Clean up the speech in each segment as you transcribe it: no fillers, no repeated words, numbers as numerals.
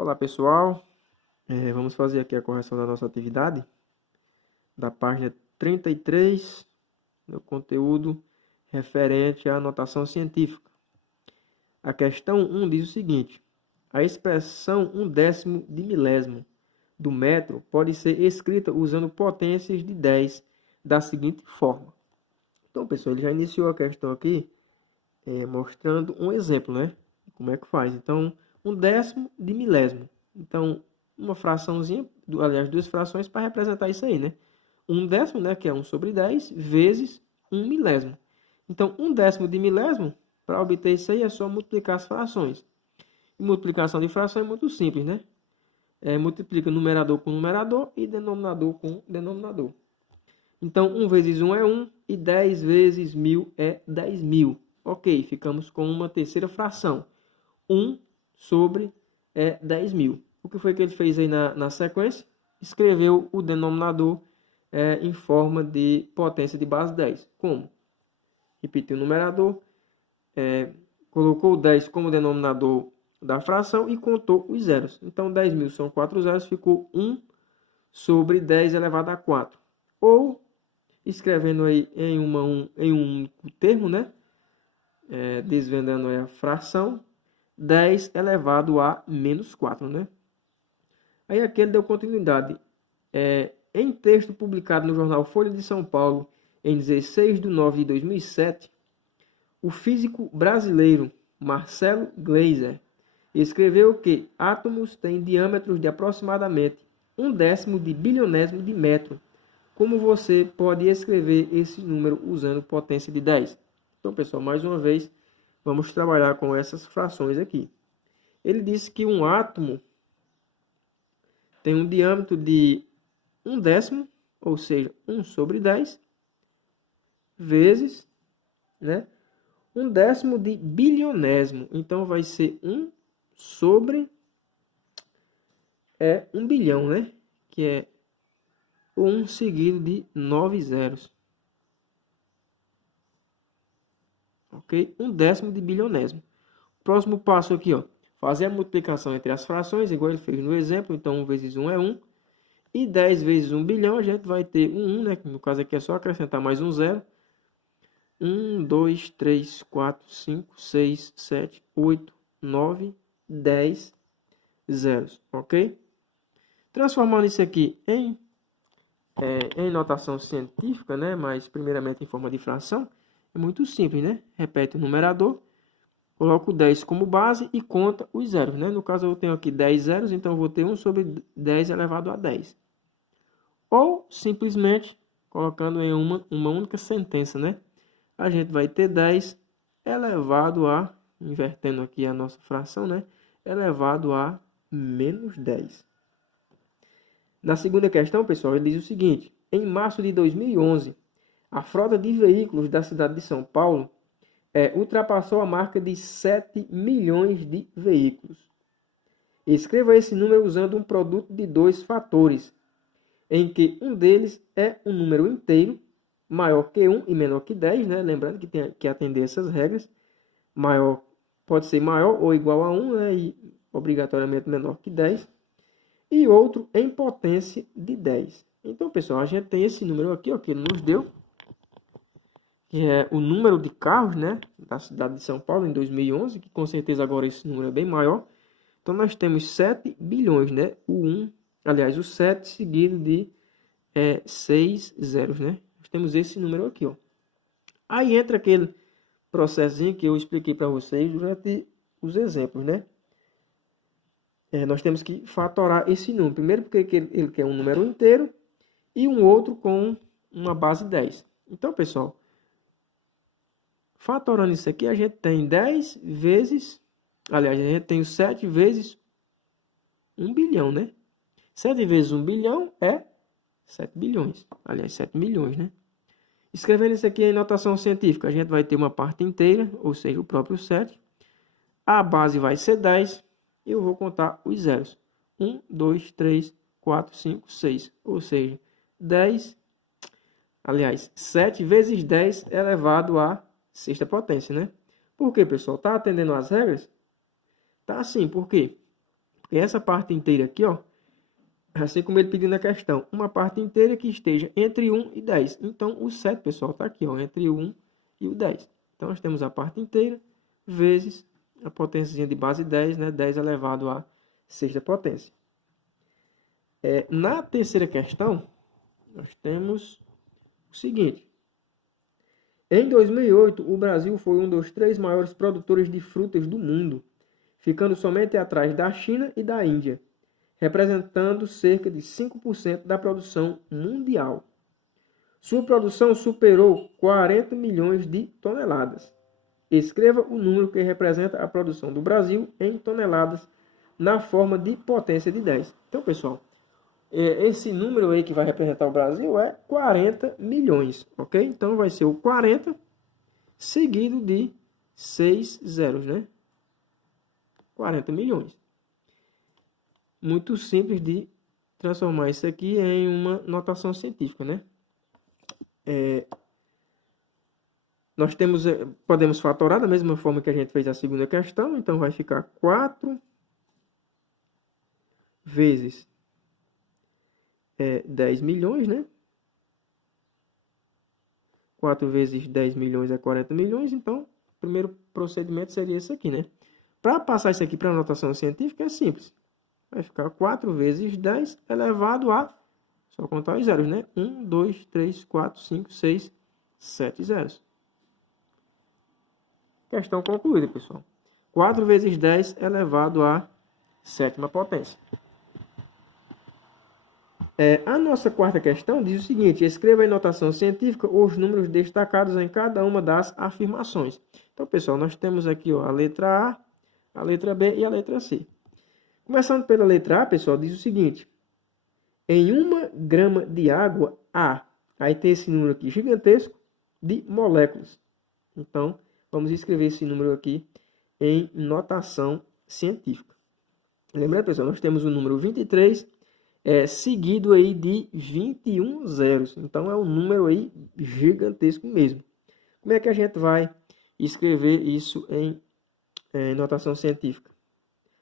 Olá pessoal, vamos fazer aqui a correção da nossa atividade da página 33 do conteúdo referente à notação científica. A questão 1 diz o seguinte: a expressão 1/10 de milésimo do metro pode ser escrita usando potências de 10 da seguinte forma. Então pessoal, ele já iniciou a questão aqui mostrando um exemplo, né? Como é que faz? Então, 1/10 de milésimo. Então, uma fraçãozinha, aliás, duas frações para representar isso aí, né? 1/10, né, que é 1 sobre 10, vezes 1 milésimo. Então, 1/10 de milésimo, para obter isso aí, é só multiplicar as frações. E multiplicação de fração é muito simples, né? Multiplica numerador com numerador e denominador com denominador. Então, 1 vezes 1 é 1 e 10 vezes 1000 é 10.000. Ok, ficamos com uma terceira fração. 1 sobre 10.000. O que foi que ele fez aí na sequência? Escreveu o denominador em forma de potência de base 10. Como? Repetiu o numerador, colocou o 10 como denominador da fração e contou os zeros. Então, 10.000 são 4 zeros, ficou 1 sobre 10 elevado a 4. Ou, escrevendo aí em um único termo, né? Desvendando aí a fração, 10 elevado a menos 4, né? Aí aqui ele deu continuidade. Em texto publicado no jornal Folha de São Paulo, em 16 de nove de 2007, o físico brasileiro Marcelo Gleiser escreveu que átomos têm diâmetros de aproximadamente 1/10 de bilionésimo de metro. Como você pode escrever esse número usando potência de 10? Então, pessoal, mais uma vez, vamos trabalhar com essas frações aqui. Ele disse que um átomo tem um diâmetro de 1/10, ou seja, 1 sobre 10, vezes, né, 1/10 de bilionésimo. Então, vai ser 1 sobre 1 bilhão, né? Que é 1 seguido de 9 zeros. Ok? 1/10 de bilionésimo. Próximo passo aqui, ó. Fazer a multiplicação entre as frações, igual ele fez no exemplo. Então, 1 vezes 1 é 1. E 10 vezes 1 bilhão, a gente vai ter um 1, né? No caso aqui é só acrescentar mais um 0. 1, 2, 3, 4, 5, 6, 7, 8, 9, 10 zeros, ok? Transformando isso aqui em notação científica, né? Mas primeiramente em forma de fração, é muito simples, né? Repete o numerador, coloco 10 como base e conta os zeros, né? No caso eu tenho aqui 10 zeros, então eu vou ter 1 sobre 10 elevado a 10. Ou simplesmente colocando em uma única sentença, né? A gente vai ter 10 elevado a, invertendo aqui a nossa fração, né? Elevado a menos 10. Na segunda questão, pessoal, ele diz o seguinte: em março de 2011, a frota de veículos da cidade de São Paulo ultrapassou a marca de 7 milhões de veículos. Escreva esse número usando um produto de dois fatores, em que um deles é um número inteiro, maior que 1 e menor que 10, né? Lembrando que tem que atender essas regras. Maior pode ser maior ou igual a 1, né? E obrigatoriamente menor que 10. E outro em potência de 10. Então, pessoal, a gente tem esse número aqui, ó, que ele nos deu, que é o número de carros, né, da cidade de São Paulo em 2011, que com certeza agora esse número é bem maior. Então, nós temos 7 bilhões, né? O 7 seguido de 6 zeros, né? Nós temos esse número aqui, ó. Aí entra aquele processinho que eu expliquei para vocês durante os exemplos, né? Nós temos que fatorar esse número. Primeiro porque ele quer um número inteiro e um outro com uma base 10. Então, pessoal, fatorando isso aqui, a gente tem 10 vezes... Aliás, a gente tem 7 vezes 1 bilhão, né? 7 vezes 1 bilhão é 7 bilhões. Aliás, 7 milhões, né? Escrevendo isso aqui em notação científica, a gente vai ter uma parte inteira, ou seja, o próprio 7. A base vai ser 10. E eu vou contar os zeros. 1, 2, 3, 4, 5, 6. Ou seja, 7 vezes 10 elevado à sexta potência, né? Por quê, pessoal? Tá atendendo às regras? Tá sim, por quê? E essa parte inteira aqui, ó, assim como ele pediu na questão, uma parte inteira que esteja entre 1 e 10. Então, o 7, pessoal, está aqui, ó, entre o 1 e o 10. Então, nós temos a parte inteira vezes a potência de base 10, né? 10 elevado à sexta potência. Na terceira questão, nós temos o seguinte. Em 2008, o Brasil foi um dos 3 maiores produtores de frutas do mundo, ficando somente atrás da China e da Índia, representando cerca de 5% da produção mundial. Sua produção superou 40 milhões de toneladas. Escreva o número que representa a produção do Brasil em toneladas na forma de potência de 10. Então, pessoal, esse número aí que vai representar o Brasil é 40 milhões, ok? Então, vai ser o 40 seguido de 6 zeros, né? 40 milhões. Muito simples de transformar isso aqui em uma notação científica, né? Nós podemos fatorar da mesma forma que a gente fez a segunda questão. Então, vai ficar 4 vezes 10 milhões, né? 4 vezes 10 milhões é 40 milhões. Então, o primeiro procedimento seria esse aqui, né? Para passar isso aqui para a notação científica é simples. Vai ficar 4 vezes 10 elevado a... Só contar os zeros, né? 1, 2, 3, 4, 5, 6, 7 zeros. Questão concluída, pessoal. 4 vezes 10 elevado à sétima potência. A nossa quarta questão diz o seguinte. Escreva em notação científica os números destacados em cada uma das afirmações. Então, pessoal, nós temos aqui, ó, a letra A, a letra B e a letra C. Começando pela letra A, pessoal, diz o seguinte. Em 1 grama de água há, aí tem esse número aqui gigantesco, de moléculas. Então, vamos escrever esse número aqui em notação científica. Lembrando, pessoal, nós temos o número 23, seguido aí de 21 zeros. Então, é um número aí gigantesco mesmo. Como é que a gente vai escrever isso em notação científica?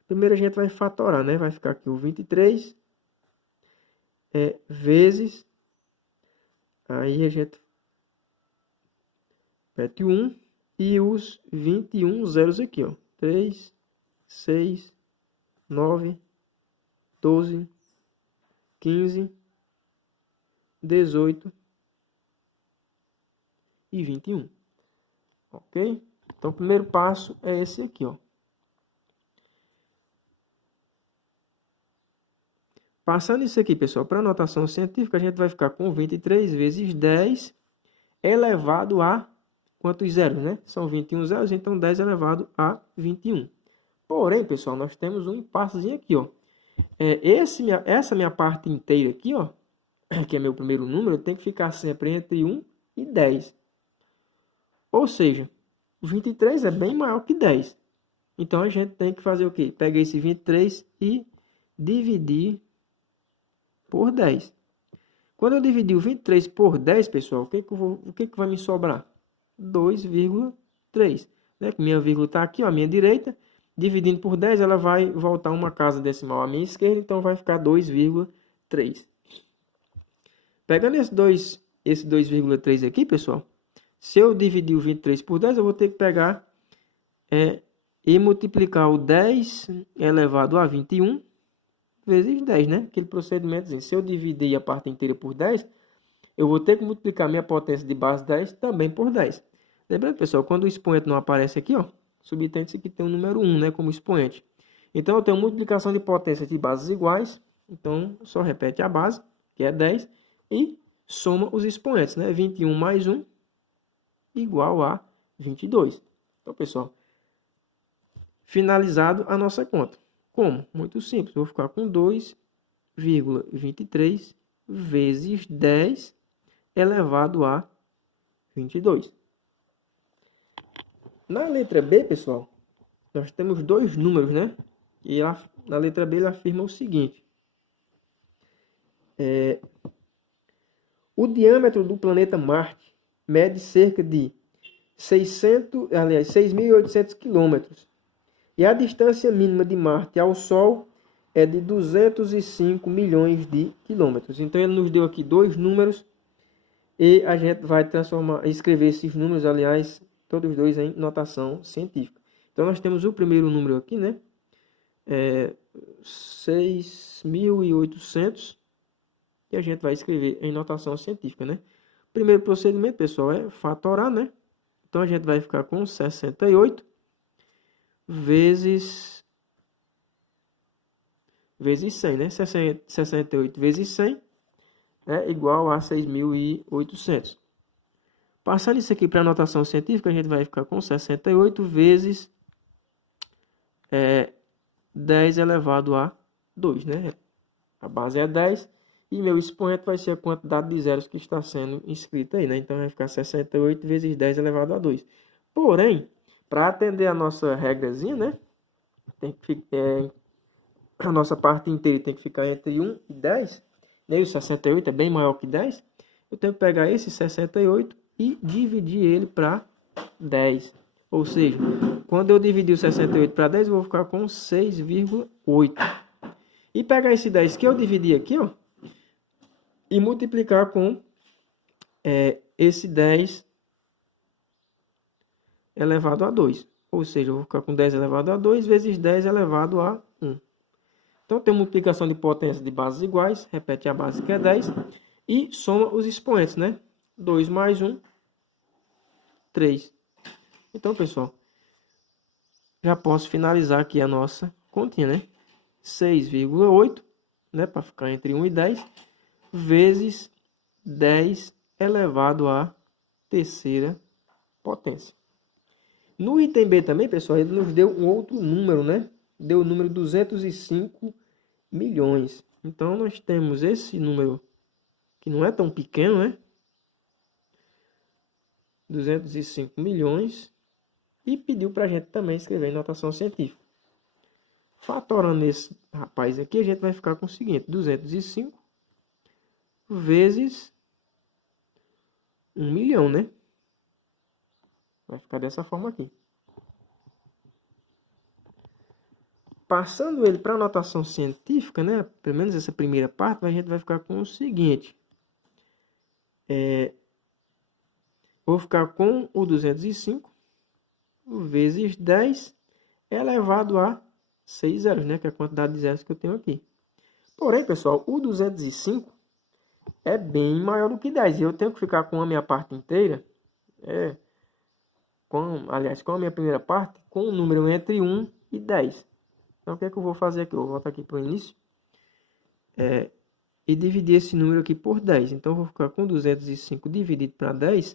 Primeiro, a gente vai fatorar, né? Vai ficar aqui o 23 vezes... Aí, a gente repete o 1 e os 21 zeros aqui, ó. 3, 6, 9, 12, 15, 18 e 21. Ok? Então, o primeiro passo é esse aqui, ó. Passando isso aqui, pessoal, para a notação científica, a gente vai ficar com 23 vezes 10 elevado a quantos zeros, né? São 21 zeros, então 10 elevado a 21. Porém, pessoal, nós temos um impassezinho aqui, ó. Essa minha parte inteira aqui, ó, que é meu primeiro número, tem que ficar sempre entre 1 e 10. Ou seja, 23 é bem maior que 10. Então, a gente tem que fazer o quê? Pegar esse 23 e dividir por 10. Quando eu dividir o 23 por 10, pessoal, o que vai me sobrar? 2,3. Né? Minha vírgula está aqui, ó, à minha direita. Dividindo por 10, ela vai voltar uma casa decimal à minha esquerda, então vai ficar 2,3. Pegando esse 2,3 aqui, pessoal, se eu dividir o 23 por 10, eu vou ter que pegar e multiplicar o 10 elevado a 21 vezes 10, né? Aquele procedimento, se eu dividir a parte inteira por 10, eu vou ter que multiplicar minha potência de base 10 também por 10. Lembrando, pessoal, quando o expoente não aparece aqui, ó, subtende-se que tem o número 1, né, como expoente. Então, eu tenho multiplicação de potências de bases iguais. Então, só repete a base, que é 10, e soma os expoentes, né? 21 mais 1 igual a 22. Então, pessoal, finalizado a nossa conta. Como? Muito simples. Eu vou ficar com 2,23 vezes 10 elevado a 22. Na letra B, pessoal, nós temos dois números, né? E na letra B ele afirma o seguinte. O diâmetro do planeta Marte mede cerca de 6.800 quilômetros. E a distância mínima de Marte ao Sol é de 205 milhões de quilômetros. Então, ele nos deu aqui dois números e a gente vai escrever esses números, aliás, todos dois em notação científica. Então, nós temos o primeiro número aqui, né? 6.800, e a gente vai escrever em notação científica, né? O primeiro procedimento, pessoal, é fatorar, né? Então, a gente vai ficar com 68 vezes 100, né? 68 vezes 100 é igual a 6.800. Passando isso aqui para a notação científica, a gente vai ficar com 68 vezes 10 elevado a 2, né? A base é 10 e meu expoente vai ser a quantidade de zeros que está sendo inscrita aí, né? Então, vai ficar 68 vezes 10 elevado a 2. Porém, para atender a nossa regrazinha, né? Tem que, a nossa parte inteira tem que ficar entre 1 e 10. Né? E o 68 é bem maior que 10. Eu tenho que pegar esse 68 e dividir ele para 10. Ou seja, quando eu dividir o 68 para 10, eu vou ficar com 6,8. E pegar esse 10 que eu dividi aqui, ó, e multiplicar com esse 10 elevado a 2. Ou seja, eu vou ficar com 10 elevado a 2 vezes 10 elevado a 1. Então, tem multiplicação de potência de bases iguais. Repete a base que é 10. E soma os expoentes, né? 2 mais 1, 3. Então, pessoal, já posso finalizar aqui a nossa continha, né? 6,8, né? Para ficar entre 1 e 10, vezes 10 elevado à terceira potência. No item B também, pessoal, ele nos deu um outro número, né? Deu o número 205 milhões. Então, nós temos esse número que não é tão pequeno, né? 205 milhões. E pediu para a gente também escrever em notação científica. Fatorando esse rapaz aqui, a gente vai ficar com o seguinte. 205 vezes 1 milhão, né? Vai ficar dessa forma aqui. Passando ele para a notação científica, né? Pelo menos essa primeira parte, a gente vai ficar com o seguinte. Vou ficar com o 205 vezes 10 elevado a 6 zeros, né? Que é a quantidade de zeros que eu tenho aqui. Porém, pessoal, o 205 é bem maior do que 10. E eu tenho que ficar com a minha parte inteira, com a minha primeira parte, com um número entre 1 e 10. Então, o que é que eu vou fazer aqui? Eu vou voltar aqui para o início. E dividir esse número aqui por 10. Então, eu vou ficar com 205 dividido para 10.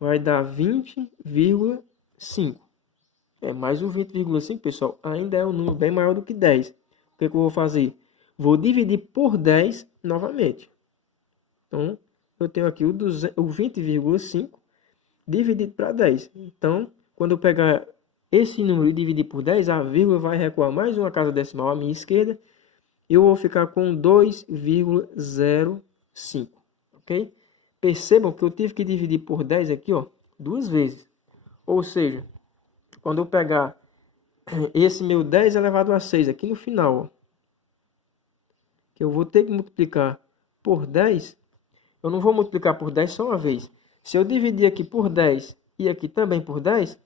Vai dar 20,5. Mais o 20,5, pessoal, ainda é um número bem maior do que 10. O que é que eu vou fazer? Vou dividir por 10 novamente. Então, eu tenho aqui o 20,5 dividido para 10. Então, quando eu pegar esse número e dividir por 10, a vírgula vai recuar mais uma casa decimal à minha esquerda. E eu vou ficar com 2,05. Ok? Percebam que eu tive que dividir por 10 aqui, ó, duas vezes. Ou seja, quando eu pegar esse meu 10 elevado a 6 aqui no final, ó, que eu vou ter que multiplicar por 10, eu não vou multiplicar por 10 só uma vez. Se eu dividir aqui por 10 e aqui também por 10,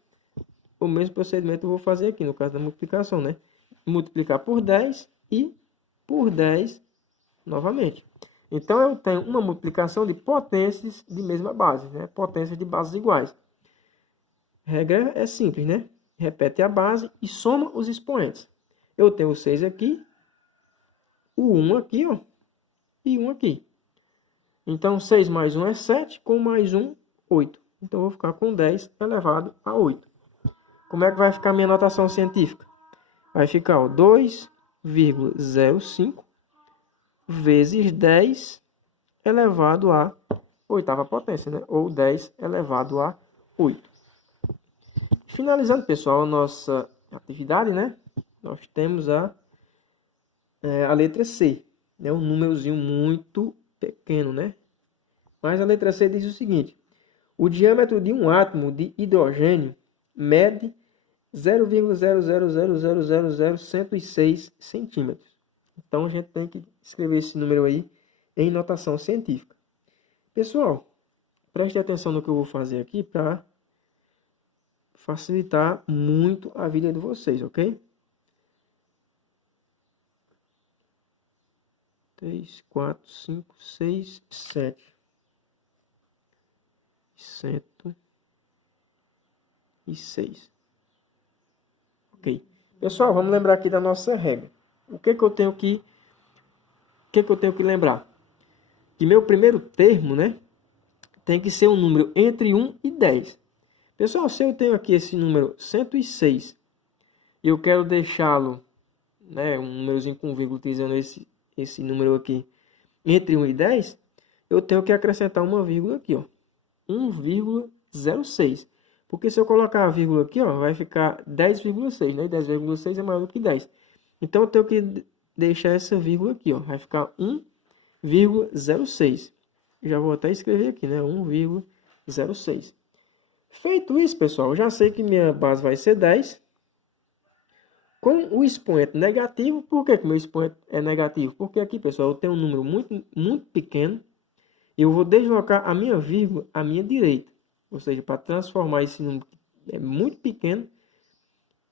o mesmo procedimento eu vou fazer aqui, no caso da multiplicação, né? Multiplicar por 10 e por 10 novamente. Então, eu tenho uma multiplicação de potências de mesma base, né? Potências de bases iguais. A regra é simples, né? Repete a base e soma os expoentes. Eu tenho o 6 aqui, o 1 aqui, ó, e 1 aqui. Então, 6 mais 1 é 7, com mais 1, 8. Então, eu vou ficar com 10 elevado a 8. Como é que vai ficar a minha notação científica? Vai ficar 2,05 vezes 10 elevado a oitava potência, né? Ou 10 elevado a 8. Finalizando, pessoal, a nossa atividade, né? Nós temos a letra C, né? Um númerozinho muito pequeno, né? Mas a letra C diz o seguinte: o diâmetro de um átomo de hidrogênio mede 0,000000106 centímetros. Então, a gente tem que escrever esse número aí em notação científica. Pessoal, preste atenção no que eu vou fazer aqui para facilitar muito a vida de vocês, ok? 3, 4, 5, 6, 7. 106. Ok. Pessoal, vamos lembrar aqui da nossa regra. O que eu tenho que lembrar? Que meu primeiro termo, né, tem que ser um número entre 1 e 10. Pessoal, se eu tenho aqui esse número 106 e eu quero deixá-lo, né, um númerozinho com vírgula utilizando esse número aqui entre 1 e 10, eu tenho que acrescentar uma vírgula aqui, ó, 1,06. Porque se eu colocar a vírgula aqui, ó, vai ficar 10,6, né? 10,6 é maior do que 10. Então eu tenho que deixar essa vírgula aqui, ó, vai ficar 1,06. Já vou até escrever aqui, né? 1,06. Feito isso, pessoal, eu já sei que minha base vai ser 10. Com o expoente negativo, por que o meu expoente é negativo? Porque aqui, pessoal, eu tenho um número muito pequeno. Eu vou deslocar a minha vírgula à minha direita. Ou seja, para transformar esse número que é muito pequeno,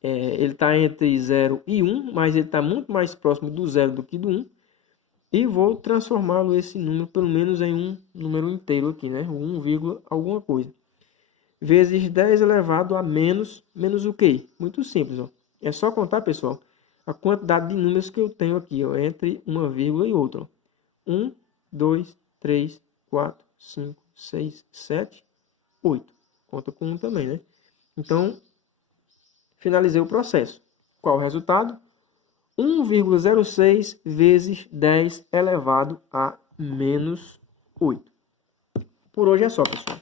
ele está entre 0 e 1, mas ele está muito mais próximo do 0 do que do 1. E vou transformá-lo, esse número, pelo menos em um número inteiro aqui, né? 1, alguma coisa. Vezes 10 elevado a menos o quê? Muito simples, ó. É só contar, pessoal, a quantidade de números que eu tenho aqui, ó, entre uma vírgula e outra. Ó. 1, 2, 3, 4, 5, 6, 7, 8. Conta com 1 também, né? Então, finalizei o processo. Qual o resultado? 1,06 vezes 10 elevado a menos 8. Por hoje é só, pessoal.